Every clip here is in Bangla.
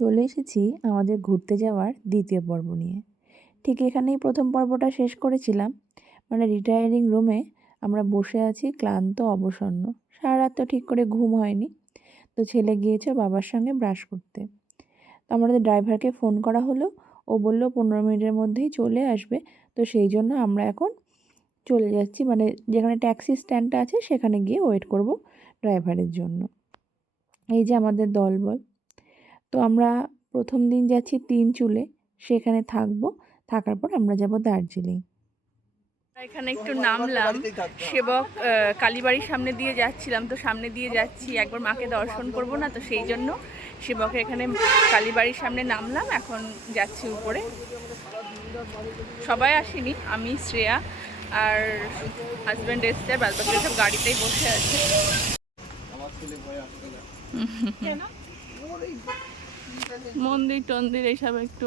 চলে এসেছি আমাদের ঘুরতে যাওয়ার দ্বিতীয় পর্ব নিয়ে। ঠিক এখানেই প্রথম পর্বটা শেষ করেছিলাম। মানে রিটায়ারিং রুমে আমরা বসে আছি ক্লান্ত, অবসন্ন। সারা রাত তো ঠিক করে ঘুম হয়নি। তো ছেলে গিয়েছে বাবার সঙ্গে ব্রাশ করতে। তো আমাদের ড্রাইভারকে ফোন করা হলো। ও বলল, পনেরো মিনিটের মধ্যেই চলে আসবে। তো সেই জন্য আমরা এখন চলে যাচ্ছি। মানে যেখানে ট্যাক্সি স্ট্যান্ডটা আছে, সেখানে গিয়ে ওয়েট করব ড্রাইভারের জন্য। এই যে আমাদের দলবল। তো আমরা প্রথম দিন যাচ্ছি তিন চুলে সেখানে থাকব। থাকার পর আমরা যাব দার্জিলিং। এখানে একটু নামলাম সেবক কালীবাড়ির সামনে দিয়ে যাচ্ছিলাম তো সামনে দিয়ে যাচ্ছি একবার মাকে দর্শন করব না তো সেই জন্য। সেবকের এখানে কালীবাড়ির সামনে নামলাম এখন যাচ্ছি উপরে। সবাই আসেনি আমি শ্রেয়া আর হাজব্যান্ড এসছে বাদ বাকি সব গাড়িতেই বসে আছে। মন্দির টন্দির এইসব একটু।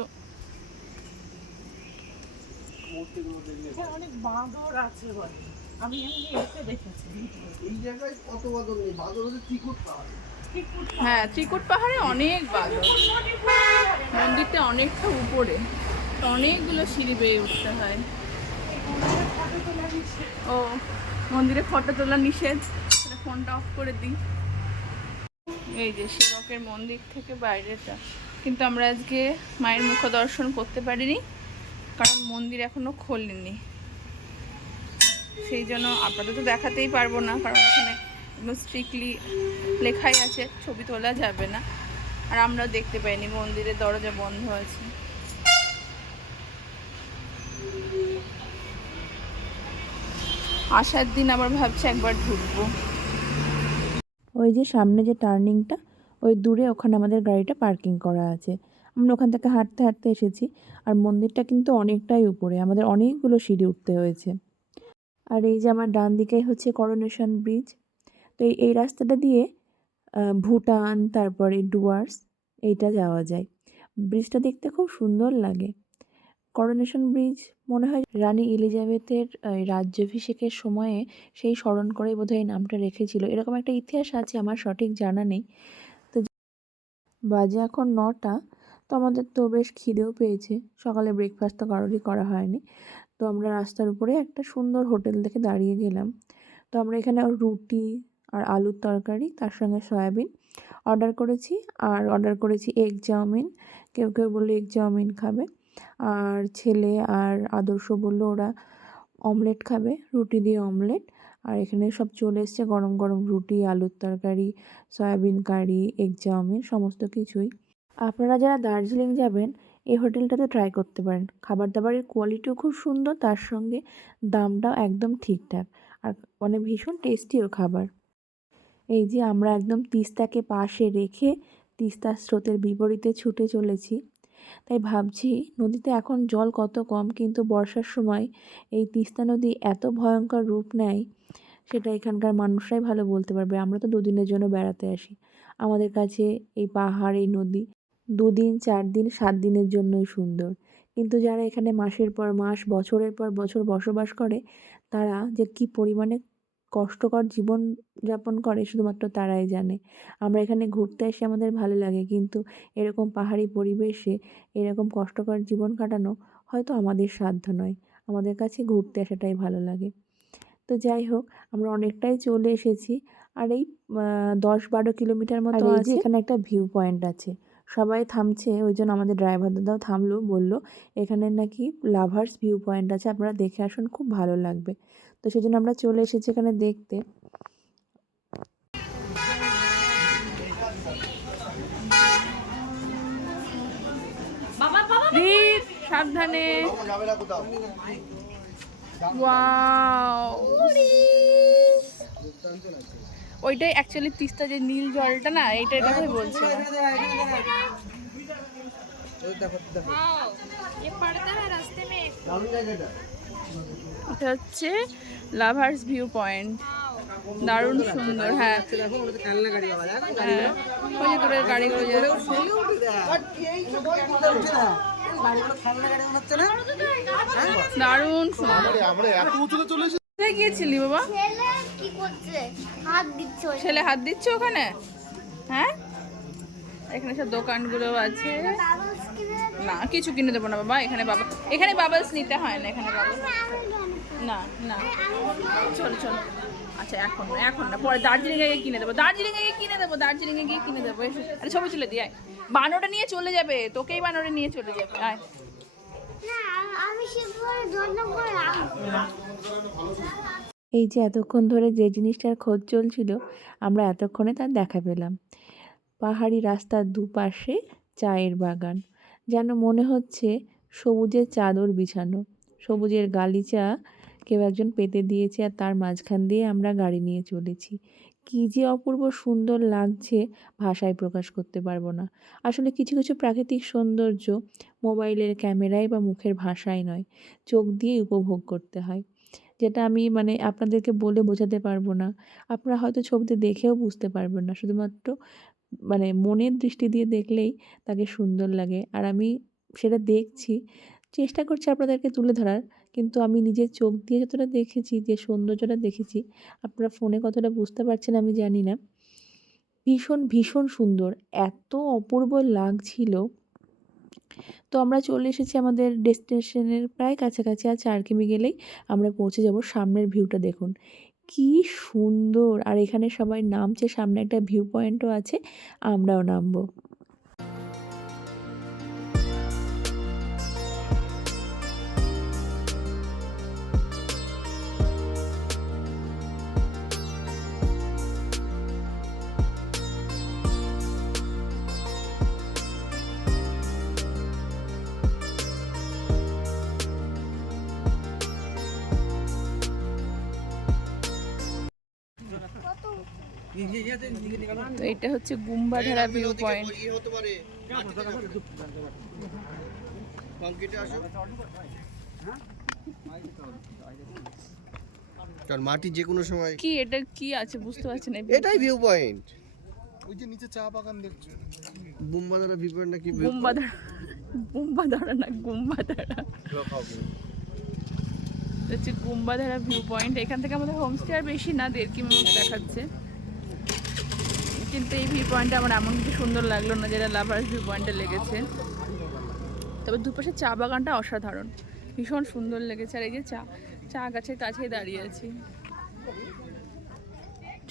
অনেক বাঁদর আছে বলে। আমি এমনি দেখেছি। এই জায়গায় অত বাদল নেই? বাদল হচ্ছে ত্রিকুট পাহাড়। হ্যাঁ ত্রিকুট পাহাড়ে অনেক বাদর। মন্দিরটা অনেকটা উপরে। অনেকগুলো সিঁড়ি বেয়ে উঠতে হয়। ও মন্দিরে ফটো তোলা নিষেধ। তাহলে ফোনটা অফ করে দিই। এই যে সেবকের মন্দির থেকে বাইরেটা। কিন্তু আমরা আজকে মায়ের মুখ দর্শন করতে পারিনি, কারণ মন্দির এখনও খোলেনি। সেই জন্য আপাতত দেখাতেই পারব না, কারণ একদম স্ট্রিক্টলি লেখাই আছে, ছবি তোলা যাবে না। আর আমরাও দেখতে পাইনি, মন্দিরের দরজা বন্ধ আছে। আসার দিন আবার ভাবছি একবার ঢুকবো। ওই যে সামনে যে টার্নিংটা, ওই দূরে ওখানে আমাদের গাড়িটা পার্কিং করা আছে। আমরা ওখান থেকে হাঁটতে হাঁটতে এসেছি আর মন্দিরটা কিন্তু অনেকটাই উপরে, আমাদের অনেকগুলো সিঁড়ি উঠতে হয়েছে। আর এই যে আমার ডান দিকেই হচ্ছে করোনেশন ব্রিজ তো এই এই রাস্তাটা দিয়ে ভুটান, তারপরে ডুয়ার্স, এইটা যাওয়া যায়। ব্রিজটা দেখতে খুব সুন্দর লাগে। করোনেশন ব্রিজ মনে হয় রানী এলিজাবেথের রাজ্যাভিষেকের সময়ে সেই স্মরণ করে বোধহয় নামটা রেখেছিল। এরকম একটা ইতিহাস আছে, আমার সঠিক জানা নেই। তো বাজে এখন নটা, তো আমাদের তো বেশ খিদেও পেয়েছে। সকালে ব্রেকফাস্ট তো কারোরই করা হয়নি। তো আমরা রাস্তার উপরে একটা সুন্দর হোটেল দেখে দাঁড়িয়ে গেলাম। তো আমরা এখানে রুটি আর আলুর তরকারি, তার সঙ্গে সয়াবিন অর্ডার করেছি। আর অর্ডার করেছি এগ চাউমিন কেউ কেউ বলল এগ চাউমিন খাবে। আর ছেলে আর আদর্শ বলল, ওরা অমলেট খাবে, রুটি দিয়ে অমলেট। আর এখানে সব চলে এসছে গরম গরম রুটি, আলুর তরকারি, সয়াবিন কারি, এগ চাউমিন, সমস্ত কিছুই। আপনারা যারা দার্জিলিং যাবেন, এই হোটেলটাতে ট্রাই করতে পারেন। খাবার দাবারের কোয়ালিটিও খুব সুন্দর, তার সঙ্গে দামটাও একদম ঠিকঠাক। আর মানে ভীষণ টেস্টিও খাবার। এই যে আমরা একদম তিস্তাকে পাশে রেখে তিস্তার স্রোতের বিপরীতে ছুটে চলেছি। তাই ভাবছি নদীতে এখন জল কত কম, কিন্তু বর্ষার সময় এই তিস্তা নদী এত ভয়ঙ্কর রূপ নেয়, সেটা এখানকার মানুষরাই ভালো বলতে পারবে। আমরা তো দুদিনের জন্য বেড়াতে আসি। আমাদের কাছে এই পাহাড়, এই নদী দুদিন চার দিন সাত দিনের জন্যই সুন্দর। কিন্তু যারা এখানে মাসের পর মাস, বছরের পর বছর বসবাস করে, তারা যে কী পরিমাণে কষ্টকর জীবন যাপন করে শুধুমাত্র তারাই জানে। আমরা এখানে ঘুরতে এসে আমাদের ভালো লাগে কিন্তু এরকম পাহাড়ি পরিবেশে এরকম কষ্টকর জীবন কাটানো হয়তো আমাদের সাধ্য নয়। আমাদের কাছে ঘুরতে আসাটাই ভালো লাগে। তো যাই হোক আমরা অনেকটাই চলে এসেছি। আর এই দশ বারো কিলোমিটার মতো আছে। এখানে একটা ভিউ পয়েন্ট আছে। সবাই থামছে ওই জন্য আমাদের ড্রাইভার দাদাও থামলো বলল এখানে নাকি লাভার্স ভিউ পয়েন্ট আছে আপনারা দেখে আসুন খুব ভালো লাগবে তো সেই জন্য আমরা চলে এসেছি এখানে দেখতে সাবধানে ওয়াও ওইটাই অ্যাকচুয়ালি তিস্তা যে নীল জলটা না এইটার কথাই দারুণ এটা হচ্ছে লাভার্স ভিউ পয়েন্ট দারুণ সুন্দর হ্যাঁ। হ্যাঁ। ওই দূরের গাড়িগুলো দারুণ সুন্দর। গিয়েছিলি বাবা? কি করছে? হাত দিচ্ছে ছেলে হাত দিচ্ছে ওখানে? হ্যাঁ? এখানে সব দোকানগুলো আছে। না কিছু কিনে দেবো না বাবা এখানে বাবা এখানে বাবলস নিতে হয় না এখানে বাবলস না না। চলো চলো। আচ্ছা এখন এখন না পরে দার্জিলিংয়ে গিয়ে কিনে দেবো। দার্জিলিংয়ে গিয়ে কিনে দেবো দার্জিলিংয়ে গিয়ে কিনে দেবো। এসো। আরে ছবি তুলে দিয়ে বানোটা নিয়ে চলে যাবে তোকেই বানোটা নিয়ে চলে যাবে আয়। না আমি এই যে এতক্ষণ ধরে যে জিনিসটার খোঁজ চলছিল, আমরা এতক্ষণে তার দেখা পেলাম। পাহাড়ি রাস্তার দুপাশে চায়ের বাগান। যেন মনে হচ্ছে সবুজের চাদর বিছানো। সবুজের গালিচা কেউ একজন পেতে দিয়েছে আর তার মাঝখান দিয়ে আমরা গাড়ি নিয়ে চলেছি। কী যে অপূর্ব সুন্দর লাগছে ভাষায় প্রকাশ করতে পারব না। আসলে কিছু কিছু প্রাকৃতিক সৌন্দর্য মোবাইলের ক্যামেরায় বা মুখের ভাষায় নয়, চোখ দিয়ে উপভোগ করতে হয়। যেটা আমি মানে আপনাদেরকে বলে বোঝাতে পারব না। আপনারা হয়তো ছবিতে দেখেও বুঝতে পারবেন না। শুধুমাত্র মানে মনের দৃষ্টি দিয়ে দেখলেই তাকে সুন্দর লাগে। আর আমি সেটা দেখছি, চেষ্টা করছি আপনাদেরকে তুলে ধরার। কিন্তু আমি নিজের চোখ দিয়ে যতটা দেখেছি, যে সৌন্দর্যটা দেখেছি, আপনারা ফোনে কতটা বুঝতে পারছেন আমি জানি না। ভীষণ ভীষণ সুন্দর। এত অপূর্ব লাগছিল। তো আমরা চলে এসেছি আমাদের ডেস্টিনেশনের প্রায় কাছাকাছি আর চার কিমি গেলেই। আমরা পৌঁছে যাব সামনের ভিউটা দেখুন। কি সুন্দর! আর এখানে সবাই নামছে, সামনে একটা ভিউ পয়েন্টও আছে, আমরাও নামবো। তো এটা হচ্ছে গুম্বাধারা ভিউ পয়েন্ট কারণ মাটি যে কোনো সময় কি এটা কি আছে বুঝতে পারছি না। এটাই ভিউ পয়েন্ট ওই যে নিচে চা বাগান দেখছ। বুম্বাদারা ভিউ পয়েন্ট নাকি গুম্বাধারা গুম্বাধারা না গুম্বাধারা হচ্ছে গুম্বাধারা ভিউ পয়েন্ট এখান থেকে আমাদের হোমস্টে আর বেশি না দেড় কিমি দেখাচ্ছে। কিন্তু এই ভিউ পয়েন্টটা আমার এমন কিছু সুন্দর লাগল না যেটা লাভার্স ভিউ পয়েন্টে লেগেছে। তবে দুপাশে চা বাগানটা অসাধারণ। ভীষণ সুন্দর লেগেছে। আর এই যে চা চা গাছের কাছেই দাঁড়িয়ে আছি।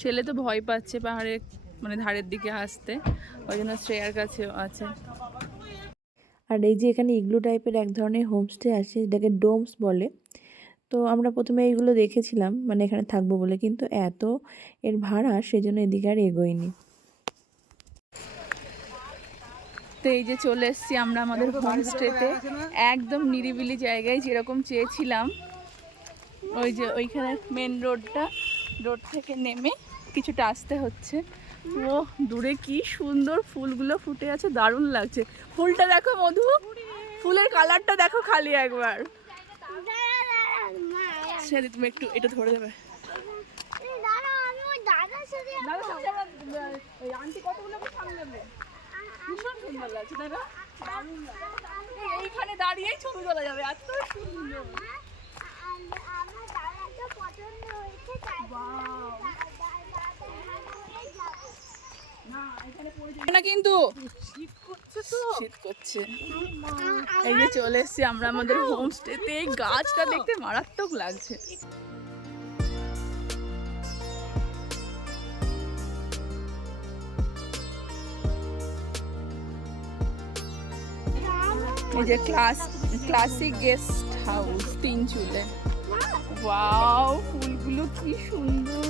ছেলে তো ভয় পাচ্ছে পাহাড়ের মানে ধারের দিকে আসতে। ওই জন্য শ্রেয়ার কাছেও আছে। আর এই যে এখানে ইগলু টাইপের এক ধরনের হোমস্টে আছে যেটাকে ডোমস বলে। তো আমরা প্রথমে এইগুলো দেখেছিলাম মানে এখানে থাকব বলে। কিন্তু এত এর ভাড়া, সেজন্য এদিকে আর এগোইনি তো এই যে চলে এসেছি আমরা আমাদের হোমস্টেতে একদম নিরিবিলি জায়গায় যেরকম চেয়েছিলাম। ওই যে ওইখানে মেন রোডটা রোড থেকে নেমে কিছুটা আসতে হচ্ছে। ও দূরে কি সুন্দর ফুলগুলো ফুটে আছে দারুণ লাগছে। ফুলটা দেখো মধু ফুলের কালারটা দেখো খালি একবার। সেদি তুমি একটু এটা ধরে দেবে। দাঁড়া আমি ওই দাদার সাথে ওই আন্টি কতগুলো সামনে ভীষণ সুন্দর লাগছে তাই না? দারুণ লাগছে এই এইখানে দাঁড়িয়েই ছবি তোলা যাবে এত সুন্দর। না কিন্তু। শীত করছে এই যে চলে এসেছি আমরা আমাদের হোমস্টেতে গাছটা দেখতে মারাত্মক লাগছে। এই যে ক্লাস ক্লাসিক গেস্ট হাউস তিন চুলে। ওয়াও ফুলগুলো কি সুন্দর।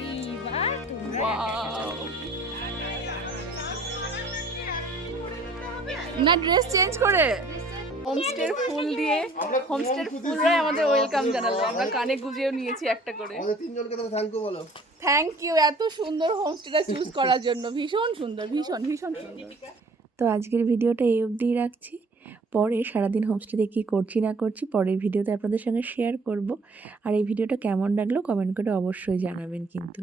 এইবার না ড্রেস চেঞ্জ করে। হোমস্টের ফুল দিয়ে হোমস্টের ফুলরাই আমাদের ওয়েলকাম জানালো। আমরা কানে গুজেও নিয়েছি একটা করে। আমাদের তিনজনকে তো থ্যাংক ইউ বলো। থ্যাংক ইউ এত সুন্দর হোমস্টেটা চুজ করার জন্য। ভীষণ সুন্দর ভীষণ ভীষণ সুন্দর। তো আজকের ভিডিওটা এই অবধিই রাখছি। পরে সারাদিন হোমস্টেতে কী করছি না করছি পরের ভিডিওতে আপনাদের সঙ্গে শেয়ার করব। আর এই ভিডিওটা কেমন লাগল কমেন্ট করে অবশ্যই জানাবেন কিন্তু।